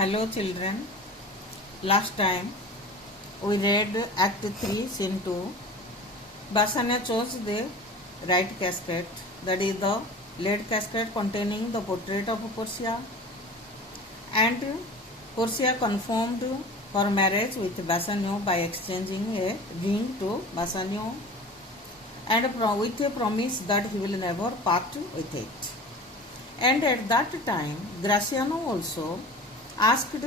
Hello children, last time we read Act 3 Scene 2. Basanya chose the right casket, that is the lead casket containing the portrait of Portia, and Portia confirmed her marriage with Bassanio by exchanging a ring to Bassanio and with a promise that he will never part with it. And at that time Graciano also asked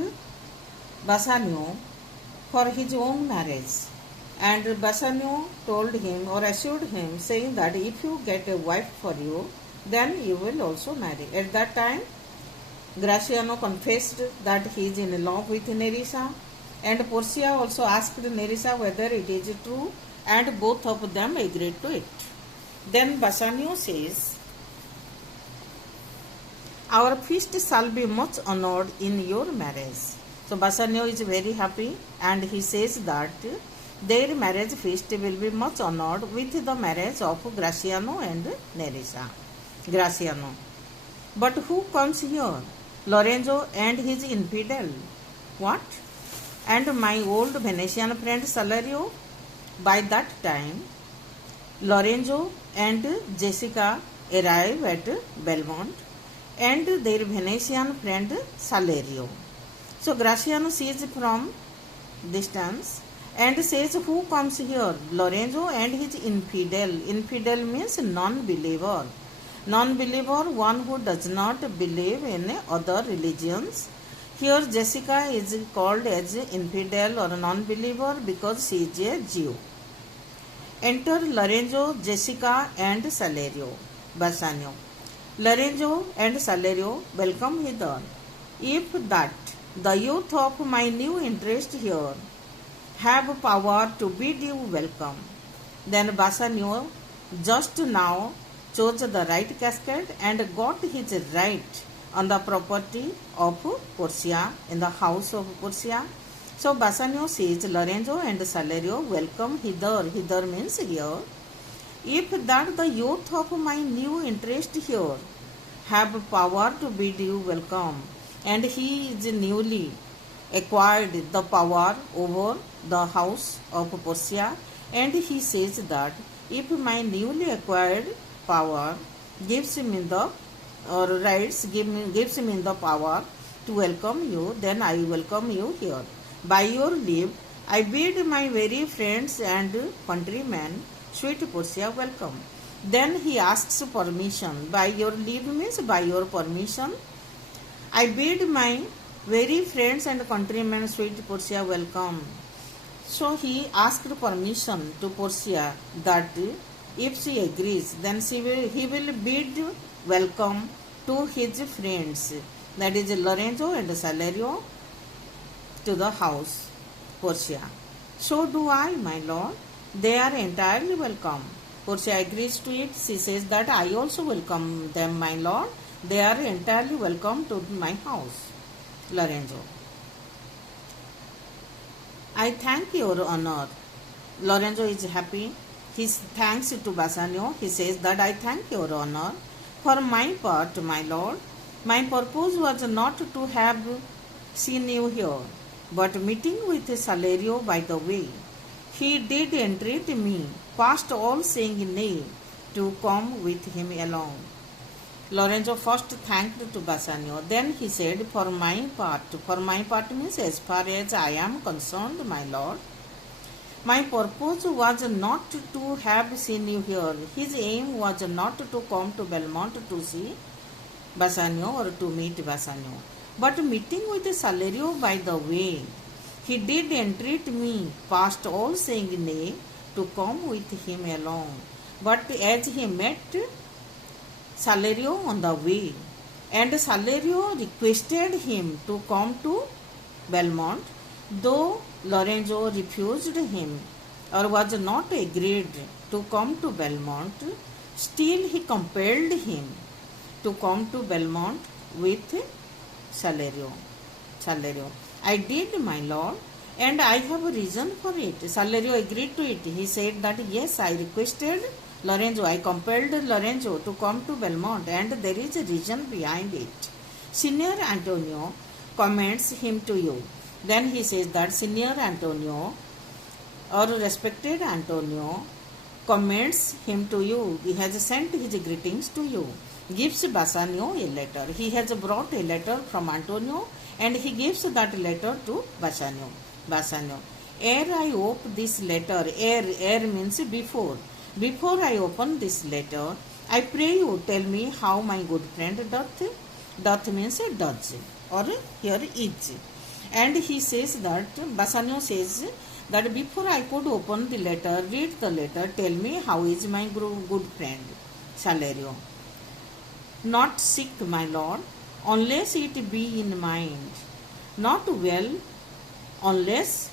Bassanio for his own marriage, and Bassanio told him or assured him, saying that if you get a wife for you, then you will also marry. At that time Graciano confessed that he is in love with Nerissa, and Portia also asked Nerissa whether it is true, and both of them agreed to it. Then Bassanio says, "Our feast shall be much honored in your marriage." So Bassanio is very happy, and he says that their marriage feast will be much honored with the marriage of Graciano and Nerissa. Graciano. But who comes here? Lorenzo and his infidel. What? And my old Venetian friend Salerio? By that time, Lorenzo and Jessica arrive at Belmont, and their Venetian friend Salerio. So Graciano sees from distance and says, "Who comes here?" Lorenzo and his infidel. Infidel means non-believer. Non-believer, one who does not believe in other religions. Here Jessica is called as infidel or non-believer because she is a Jew. Enter Lorenzo, Jessica and Salerio. Bassanio. Lorenzo and Salerio, welcome hither. If that the youth of my new interest here have power to bid you welcome. Then Bassanio just now chose the right casket and got his right on the property of Portia in the house of Portia. So Bassanio says, Lorenzo and Salerio, welcome hither. Hither means here. If that the youth of my new interest here have power to bid you welcome, and he is newly acquired the power over the house of Portia, and he says that if my newly acquired power gives me the gives me the power to welcome you, then I welcome you here. By your leave, I bid my very friends and countrymen, sweet Portia, welcome. Then he asks permission. By your leave means by your permission. I bid my very friends and countrymen, sweet Portia, welcome. So he asked permission to Portia that if she agrees, then he will bid welcome to his friends, that is Lorenzo and Salerio, to the house, Portia. So do I, my lord. They are entirely welcome. Portia agrees to it. She says that I also welcome them, my lord. They are entirely welcome to my house. Lorenzo. I thank your honor. Lorenzo is happy. He thanks to Bassanio. He says that I thank your honor. For my part, my lord, my purpose was not to have seen you here, but meeting with Salerio by the way. He did entreat me, past all saying nay, to come with him along. Lorenzo first thanked to Bassanio. Then he said, for my part means as far as I am concerned, my lord, my purpose was not to have seen you here. His aim was not to come to Belmont to see Bassanio or to meet Bassanio, but meeting with Salerio by the way. He did entreat me, past all saying nay, to come with him along. But as he met Salerio on the way, and Salerio requested him to come to Belmont, though Lorenzo refused him or was not agreed to come to Belmont, still he compelled him to come to Belmont with Salerio. I did, my lord, and I have a reason for it. Salerio agreed to it. He said that yes, I requested Lorenzo, I compelled Lorenzo to come to Belmont, and there is a reason behind it. Signor Antonio, commends him to you. Then he says that Senior Antonio or respected Antonio commends him to you. He has sent his greetings to you. Gives Bassanio a letter. He has brought a letter from Antonio and he gives that letter to Bassanio. Bassanio. Ere I open this letter, ere means before. Before I open this letter, I pray you tell me how my good friend doth. Doth means does or here is. And he says that, Bassanio says that before I could open the letter, read the letter, tell me how is my good friend Salerio. Not sick, my lord, unless it be in mind. Not well, unless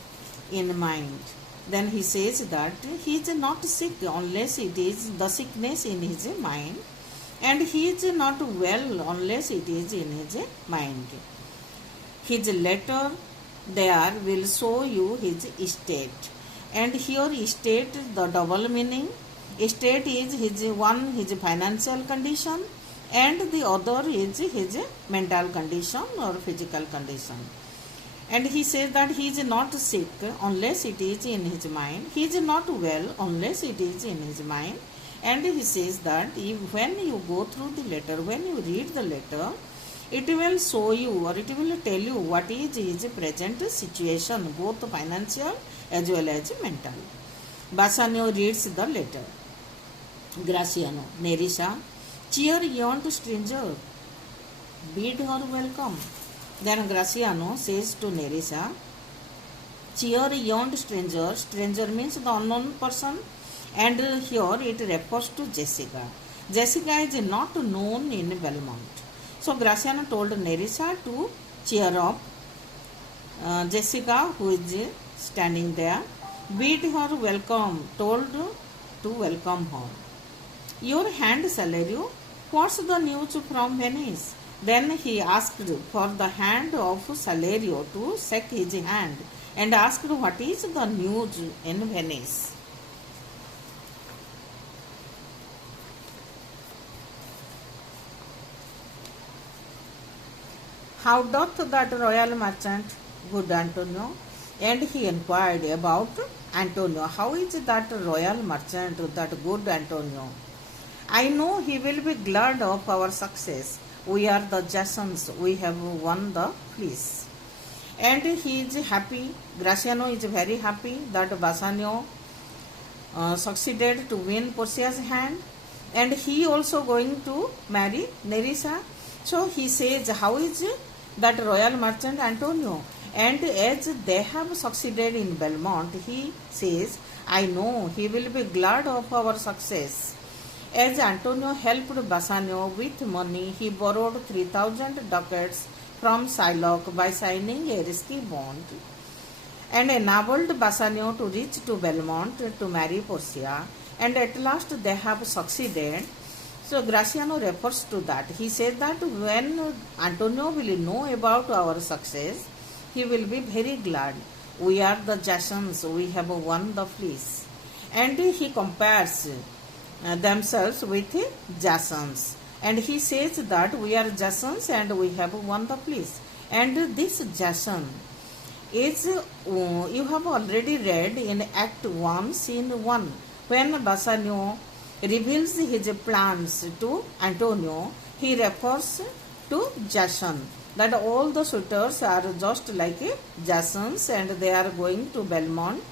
in mind. Then he says that he is not sick unless it is the sickness in his mind, and he is not well unless it is in his mind. His letter there will show you his estate. And here estate, the double meaning. Estate is his financial condition, and the other is his mental condition or physical condition. And he says that he is not sick unless it is in his mind. He is not well unless it is in his mind. And he says that when you go through the letter, when you read the letter, it will show you or it will tell you what is his present situation, both financial as well as mental. Bassanio reads the letter. Graciano, Nerissa, cheer yon stranger, bid her welcome. Then Graciano says to Nerissa, cheer yon stranger. Stranger means the unknown person, and here it refers to Jessica. Jessica is not known in Belmont. So Graciano told Nerissa to cheer up Jessica, who is standing there. Bid her welcome, told to welcome her. Your hand, Salerio, what's the news from Venice? Then he asked for the hand of Salerio to shake his hand and asked what is the news in Venice. How doth that royal merchant, good Antonio? And he inquired about Antonio. How is that royal merchant, that good Antonio? I know he will be glad of our success. We are the Jasons. We have won the fleece. And he is happy. Graciano is very happy that Bassanio succeeded to win Porcia's hand. And he also going to marry Nerissa. So he says, how is that royal merchant Antonio? And as they have succeeded in Belmont, he says, I know he will be glad of our success. As Antonio helped Bassanio with money, he borrowed 3,000 ducats from Shylock by signing a risky bond, and enabled Bassanio to reach to Belmont to marry Porcia. And at last they have succeeded. So Graciano refers to that. He said that when Antonio will know about our success, he will be very glad. We are the Jasons. We have won the fleece. And he compares themselves with Jasons. And he says that we are Jasons and we have won the fleece. And this Jason is, you have already read in Act 1, Scene 1, when Bassanio reveals his plans to Antonio, he refers to Jason. That all the suitors are just like Jasons and they are going to Belmont.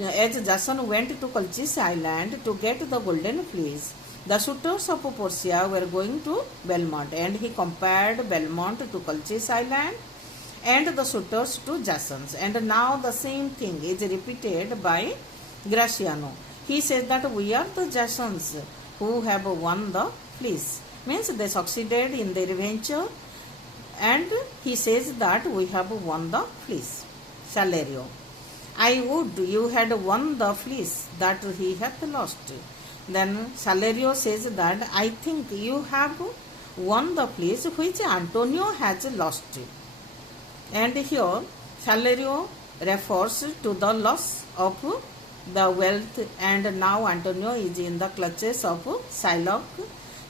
As Jason went to Colchis Island to get the golden fleece, the suitors of Porcia were going to Belmont, and he compared Belmont to Colchis Island and the suitors to Jasons. And now the same thing is repeated by Graciano. He says that we are the Jasons who have won the fleece. Means they succeeded in their venture, and he says that we have won the fleece. Salerio. I would you had won the fleece that he hath lost. Then Salerio says that I think you have won the fleece which Antonio has lost. And here Salerio refers to the loss of the wealth, and now Antonio is in the clutches of Shylock.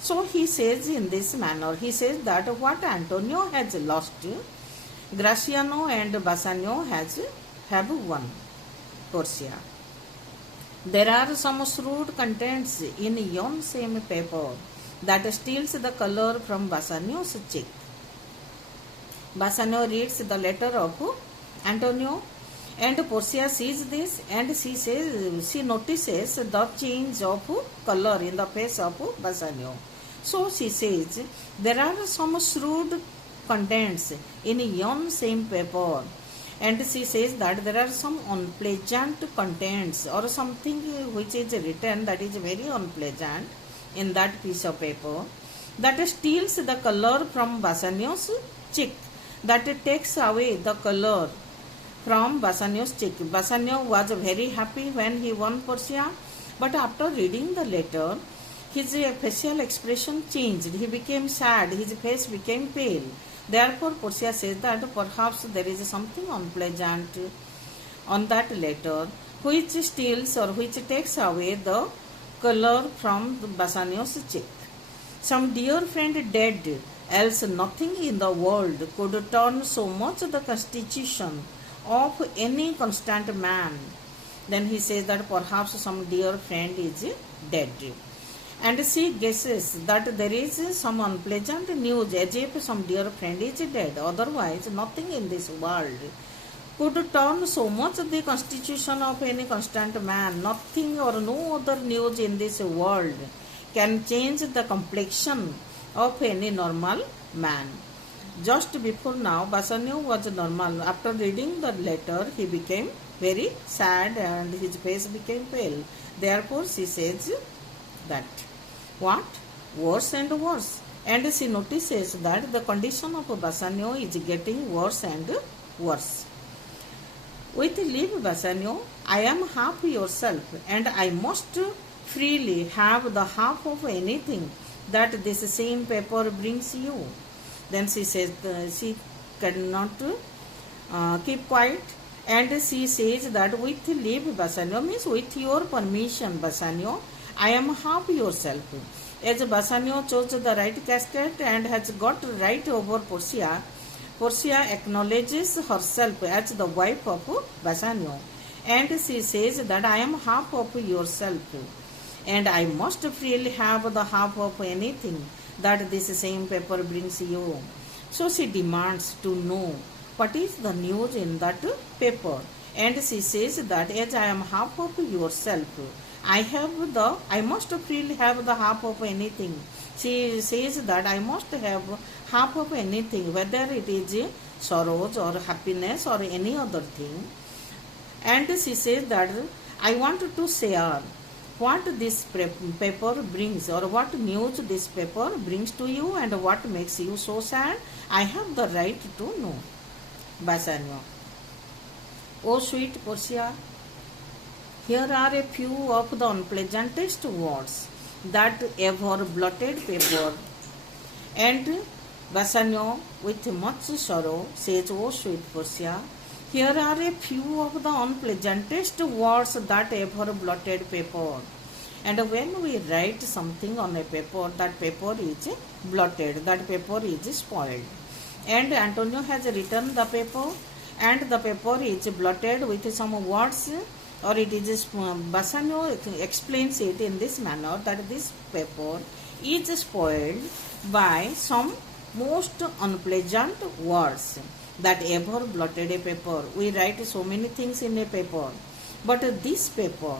So he says in this manner, he says that what Antonio has lost, Graciano and Bassanio have won. Portia. There are some shrewd contents in yon same paper that steals the color from Bassanio's cheek. Bassanio reads the letter of Antonio, and Portia sees this, and she notices the change of color in the face of Bassanio. So she says, there are some shrewd contents in yon same paper, and she says that there are some unpleasant contents or something which is written that is very unpleasant in that piece of paper, that steals the color from Bassanio's cheek, that takes away the color from Bassanio's cheek. Bassanio was very happy when he won Portia, but after reading the letter, his facial expression changed. He became sad, his face became pale. Therefore, Portia says that perhaps there is something unpleasant on that letter which steals or which takes away the color from Bassanio's cheek. Some dear friend dead, else nothing in the world could turn so much the constitution of any constant man. Then he says that perhaps some dear friend is dead. And she guesses that there is some unpleasant news as if some dear friend is dead. Otherwise, nothing in this world could turn so much the constitution of any constant man. Nothing or no other news in this world can change the complexion of any normal man. Just before now, Bassanio was normal. After reading the letter, he became very sad and his face became pale. Therefore, she says that, what? Worse and worse. And she notices that the condition of Bassanio is getting worse and worse. With leave, Bassanio, I am half yourself, and I must freely have the half of anything that this same paper brings you. Then she says she cannot keep quiet, and she says that with leave, Bassanio, means with your permission, Bassanio, I am half yourself. As Bassanio chose the right casket and has got right over Portia, Portia acknowledges herself as the wife of Bassanio, and she says that I am half of yourself, and I must freely have the half of anything that this same paper brings you. So she demands to know what is the news in that paper, and she says that as I am half of yourself, I must freely have the half of anything. She says that I must have half of anything, whether it is sorrows or happiness or any other thing. And she says that I want to share what this paper brings, or what news this paper brings to you, and what makes you so sad. I have the right to know. Bassanio. Oh sweet Portia, here are a few of the unpleasantest words that ever blotted paper. And Bassanio, with much sorrow, says, oh sweet Portia, here are a few of the unpleasantest words that ever blotted paper. And when we write something on a paper, that paper is blotted, that paper is spoiled. And Antonio has written the paper, and the paper is blotted with some words, or it is Bassanio explains it in this manner, that this paper is spoiled by some most unpleasant words that ever blotted a paper. We write so many things in a paper, but this paper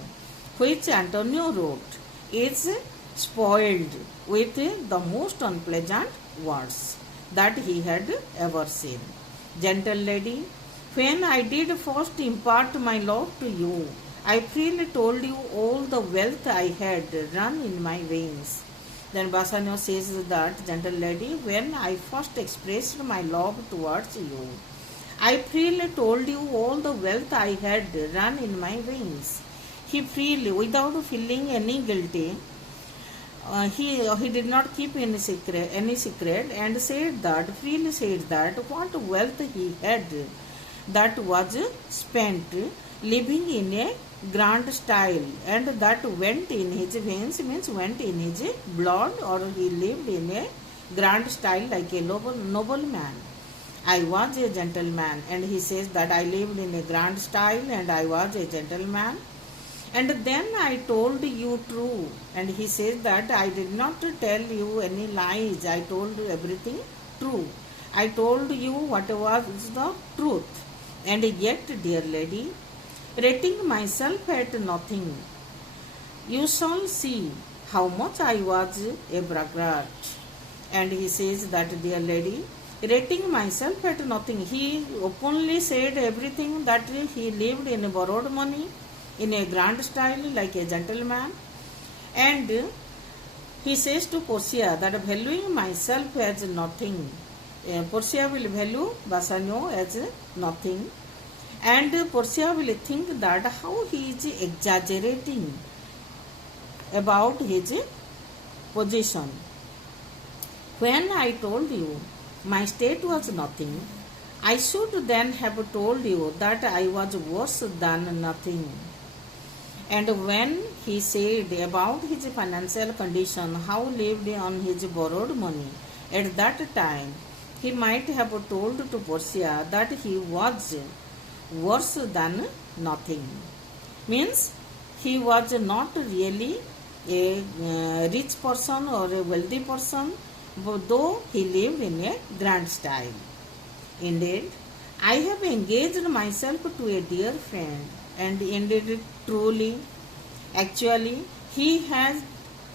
which Antonio wrote is spoiled with the most unpleasant words that he had ever seen. Gentle lady, when I did first impart my love to you, I freely told you all the wealth I had run in my veins. Then Bassanio says that, gentle lady, when I first expressed my love towards you, I freely told you all the wealth I had run in my veins. He freely, without feeling any guilty, he did not keep any secret, and freely said that what wealth he had, that was spent living in a grand style, and that went in his veins, means went in his blood, or he lived in a grand style like a noble man. I was a gentleman. And he says that I lived in a grand style and I was a gentleman. And then I told you true. And he says that I did not tell you any lies. I told you everything true. I told you what was the truth. And yet, dear lady, rating myself at nothing, you shall see how much I was a braggart. And he says that, dear lady, rating myself at nothing. He openly said everything that he lived in borrowed money, in a grand style like a gentleman. And he says to Portia that valuing myself as nothing. Portia will value Bassanio as nothing. And Portia will think that how he is exaggerating about his position. When I told you my state was nothing, I should then have told you that I was worse than nothing. And when he said about his financial condition, how lived on his borrowed money, at that time he might have told to Portia that he was worse than nothing. Means he was not really a rich person or a wealthy person, though he lived in a grand style. Indeed, I have engaged myself to a dear friend, and indeed truly, actually, he has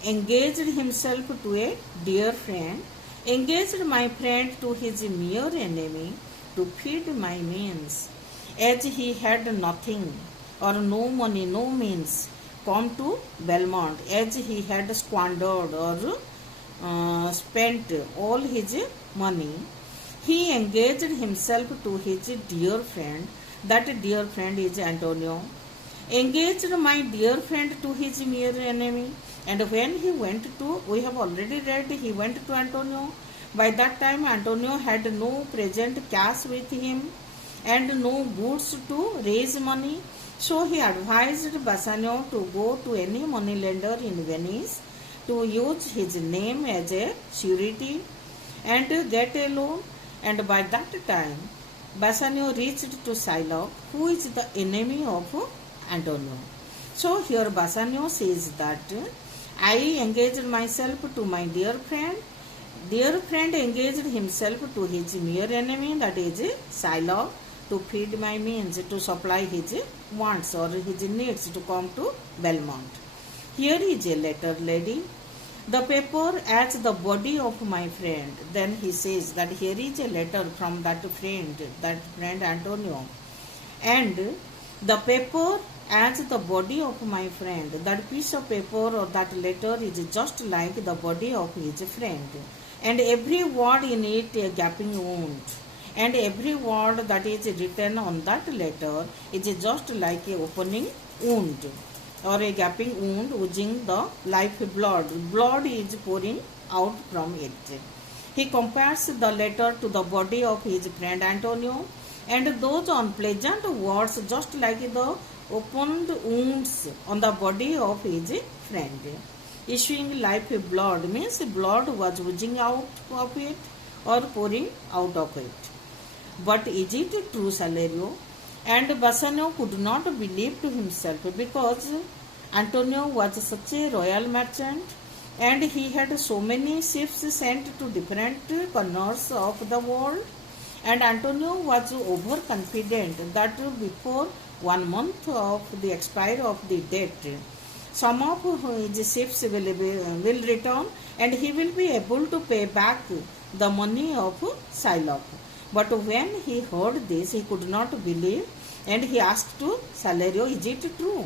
engaged himself to a dear friend, engaged my friend to his mere enemy to feed my means, as he had nothing or no money, no means, come to Belmont, as he had squandered or spent all his money. He engaged himself to his dear friend. That dear friend is Antonio. Engaged my dear friend to his mere enemy. And when he went to, we have already read, he went to Antonio. By that time, Antonio had no present cash with him and no goods to raise money. So he advised Bassanio to go to any money lender in Venice to use his name as a surety and get a loan. And by that time, Bassanio reached to Shylock, who is the enemy of Antonio. So here Bassanio says that I engaged myself to my dear friend. Dear friend engaged himself to his mere enemy, that is Shylock, to feed my means, to supply his wants or his needs to come to Belmont. Here is a letter, lady. The paper as the body of my friend. Then he says that here is a letter from that friend Antonio. And the paper as the body of my friend. That piece of paper or that letter is just like the body of his friend. And every word in it a gaping wound. And every word that is written on that letter is just like a opening wound or a gaping wound oozing the life blood. Blood is pouring out from it. He compares the letter to the body of his friend Antonio, and those unpleasant words just like the opened wounds on the body of his friend. Issuing life blood means blood was oozing out of it or pouring out of it. But is it true, Salerio? And Bassanio could not believe to himself because Antonio was such a royal merchant and he had so many ships sent to different corners of the world, and Antonio was overconfident that before 1 month of the expire of the debt, some of his ships will return and he will be able to pay back the money of Shylock. But when he heard this, he could not believe, and he asked to Salerio, is it true?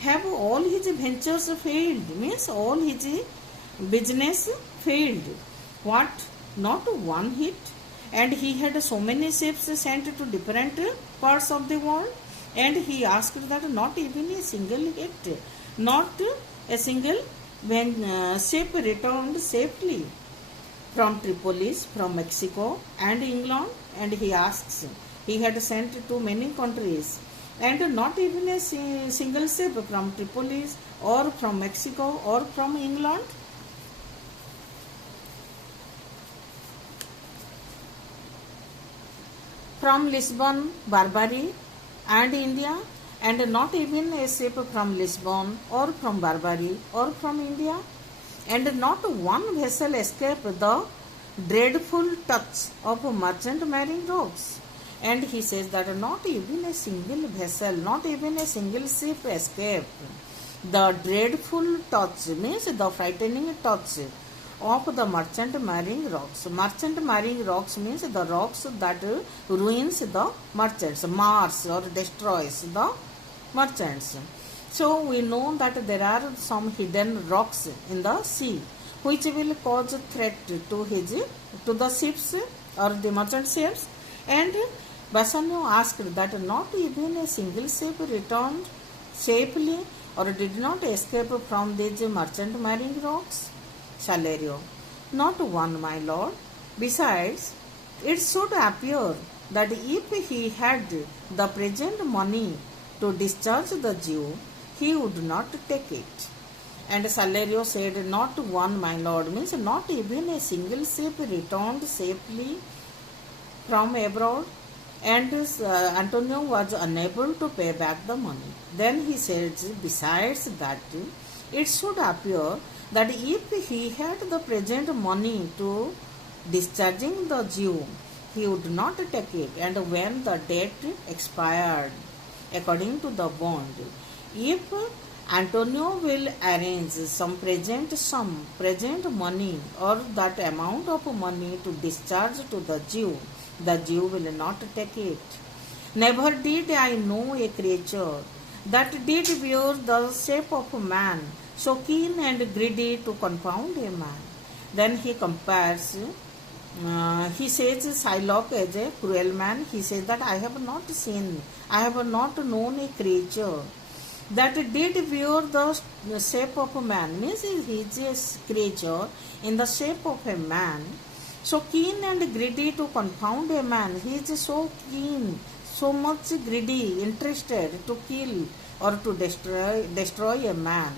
Have all his ventures failed? Means all his business failed. What? Not one hit? And he had so many ships sent to different parts of the world, and he asked that not even a single hit, not a single ship returned safely from Tripolis, from Mexico and England. And he asks, he had sent to many countries and not even a single ship from Tripolis or from Mexico or from England. from Lisbon, Barbary, and India, and not even a ship from Lisbon or from Barbary or from India, and not one vessel escaped the dreadful touch of merchant marine rocks. And he says that not even a single vessel, not even a single ship escaped the dreadful touch, means the frightening touch of the merchant marine rocks. Merchant marine rocks means the rocks that ruins the merchants, mars or destroys the merchants. So we know that there are some hidden rocks in the sea which will cause threat to the ships or the merchant ships. And Bassanio asked that not even a single ship returned safely or did not escape from these merchant marine rocks. Salerio: not one, my lord. Besides, it should appear that if he had the present money to discharge the Jew, he would not take it. And Salerio said, not one, my lord, means not even a single ship returned safely from abroad, and Antonio was unable to pay back the money. Then he said, besides that, it should appear that if he had the present money to discharging the Jew, he would not take it, and when the debt expired according to the bond, if Antonio will arrange some present money or that amount of money to discharge to the Jew will not take it. Never did I know a creature that did wear the shape of a man, so keen and greedy to confound a man. Then he compares, he says Shylock as a cruel man. He says that I have not known a creature that did wear the shape of a man, means he is a creature in the shape of a man, so keen and greedy to confound a man. He is so keen, so much greedy, interested to kill or to destroy a man.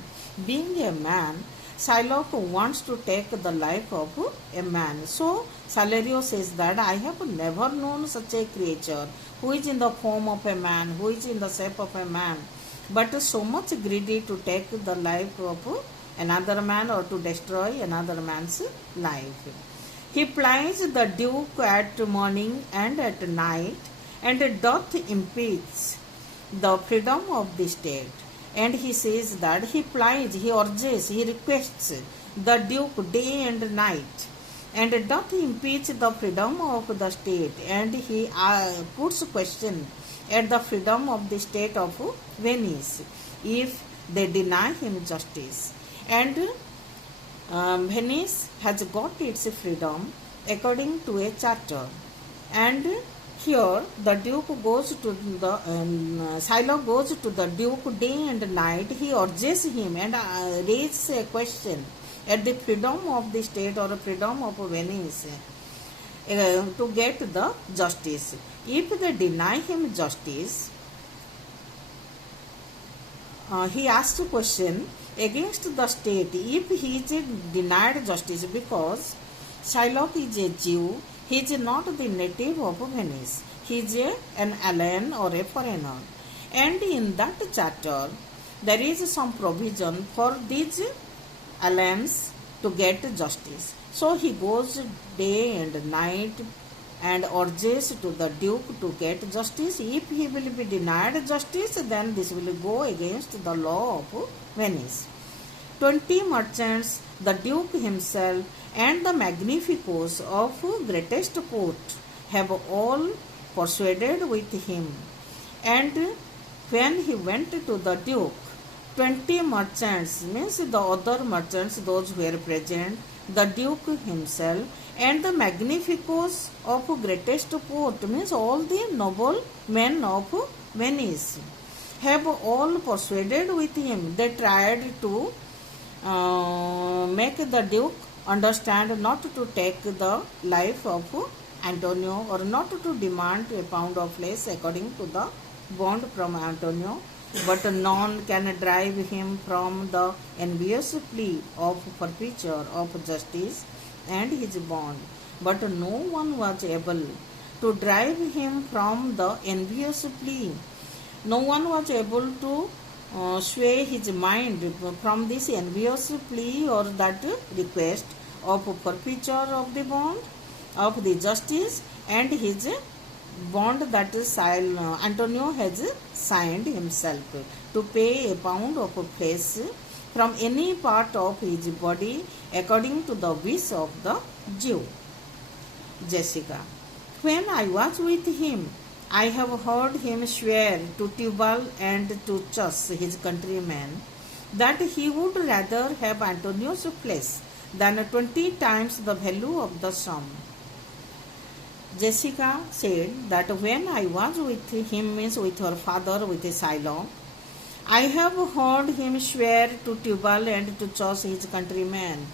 Being a man, Shylock wants to take the life of a man. So Salerio says that I have never known such a creature who is in the form of a man, who is in the shape of a man, but so much greedy to take the life of another man or to destroy another man's life. He plies the duke at morning and at night, and doth impeach the freedom of the state. And he says that he plies, he urges, he requests the duke day and night, and doth impeach the freedom of the state, and he puts question at the freedom of the state of Venice if they deny him justice. And Venice has got its freedom according to a charter. And here the Duke goes to the Shylock goes to the Duke day and night. He urges him and raises a question at the freedom of the state or freedom of Venice to get the justice. If they deny him justice, he asks a question against the state if he is denied justice, because Shylock is a Jew, he is not the native of Venice, he is an alien or a foreigner, and in that charter there is some provision for these aliens to get justice. So he goes day and night and urges to the Duke to get justice. If he will be denied justice, then this will go against the law of Venice. 20 merchants, the Duke himself, and the Magnificos of greatest port have all persuaded with him. And when he went to the Duke, 20 merchants, means the other merchants, those who were present, the Duke himself, and the Magnificos of greatest port, means all the noble men of Venice, have all persuaded with him. They tried to make the Duke understand not to take the life of Antonio or not to demand a pound of flesh according to the bond from Antonio, but none can drive him from the envious plea of forfeiture of justice and his bond. But no one was able to drive him from the envious plea. No one was able to sway his mind from this envious plea or that request of forfeiture of the bond of the justice and his bond that Antonio has signed himself to pay a pound of flesh from any part of his body according to the wish of the Jew. Jessica. When I was with him, I have heard him swear to Tubal and to Chus, his countrymen, that he would rather have Antonio's flesh than 20 times the value of the sum. Jessica said that when I was with him, means with her father, with Silo, I have heard him swear to Tubal and to Chus, his countrymen.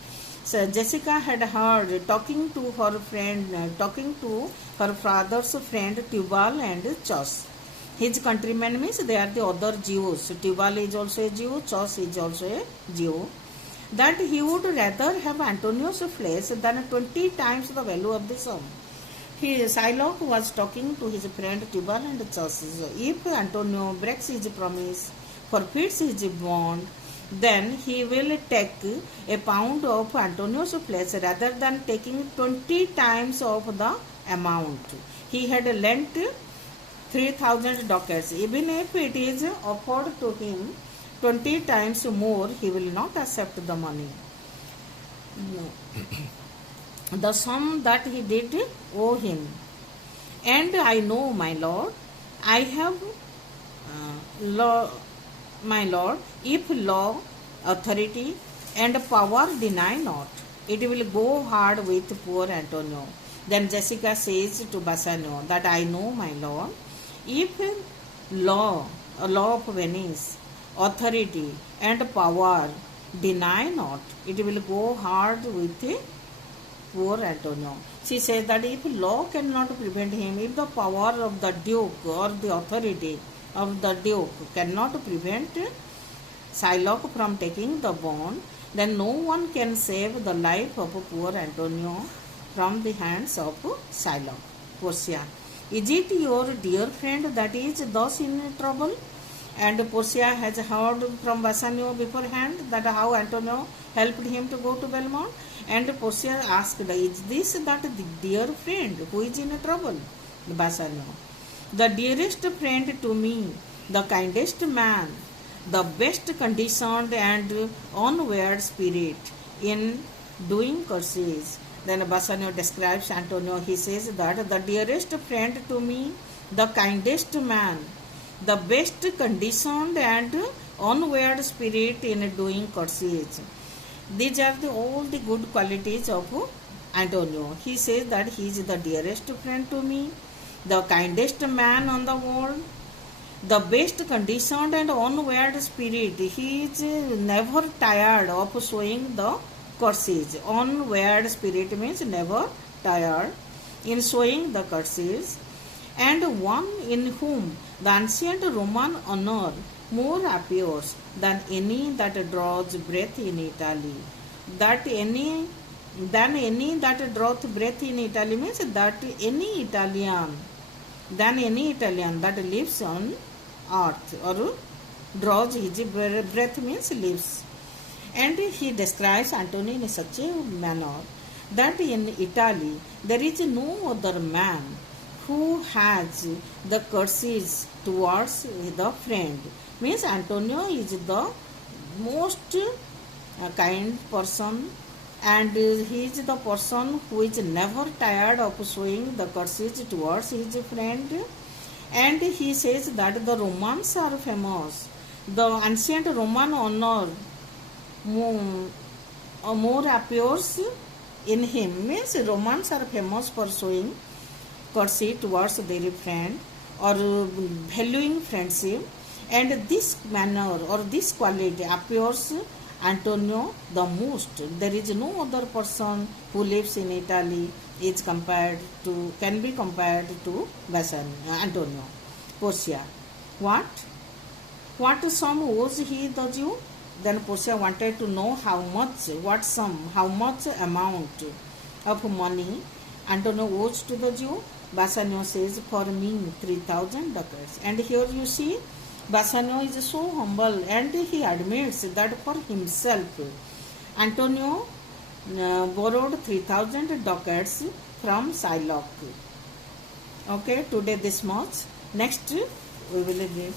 So Jessica had heard talking to her father's friend Tubal and Chus. His countrymen means they are the other Jews. Tubal is also a Jew, Chus is also a Jew. That he would rather have Antonio's flesh than 20 times the value of the sum. Shylock was talking to his friend Tubal and Chus. If Antonio breaks his promise, forfeits his bond, then he will take a pound of Antonio's flesh rather than taking 20 times of the amount. He had lent 3,000 ducats. Even if it is offered to him 20 times more, he will not accept the money. The sum that he did owe him. And I know, my lord, I have my lord, if law, authority, and power deny not, it will go hard with poor Antonio. Then Jessica says to Bassanio that I know, my lord, if law of Venice, authority, and power deny not, it will go hard with poor Antonio. She says that if law cannot prevent him, if the power of the duke or the authority of the duke cannot prevent Shylock from taking the bond, then no one can save the life of poor Antonio from the hands of Shylock. Portia. Is it your dear friend that is thus in trouble? And Portia has heard from Bassanio beforehand that how Antonio helped him to go to Belmont. And Portia asked, is this that the dear friend who is in trouble? Bassanio. The dearest friend to me, the kindest man, the best conditioned and unwearied spirit in doing courses. Then Bassanio describes Antonio. He says that the dearest friend to me, the kindest man, the best conditioned and unwearied spirit in doing courses. These are all the good qualities of Antonio. He says that he is the dearest friend to me, the kindest man on the world, the best conditioned and unwearied spirit. He is never tired of showing the courses. Unwearied spirit means never tired in showing the courses, and one in whom the ancient Roman honor more appears than any that draws breath in Italy. Than any that draweth breath in Italy means that any Italian that lives on earth or draws his breath means lives. And he describes Antonio in such a manner that in Italy there is no other man who has the courtesies towards the friend. Means Antonio is the most kind person, and he is the person who is never tired of showing the courtesies towards his friend. And he says that the Romans are famous. The ancient Roman honor more appears in him. Means Romans are famous for showing courtesy towards their friend or valuing friendship, and this manner or this quality appears Antonio the most. There is no other person who lives in Italy can be compared to Antonio. Portia. What sum owes he the Jew? Then Portia wanted to know how much amount of money Antonio owes to the Jew. Bassanio says, for me 3,000 ducats. And here you see, Bassanio is so humble and he admits that for himself, Antonio borrowed 3,000 ducats from Shylock. Okay, today this much. Next, we will read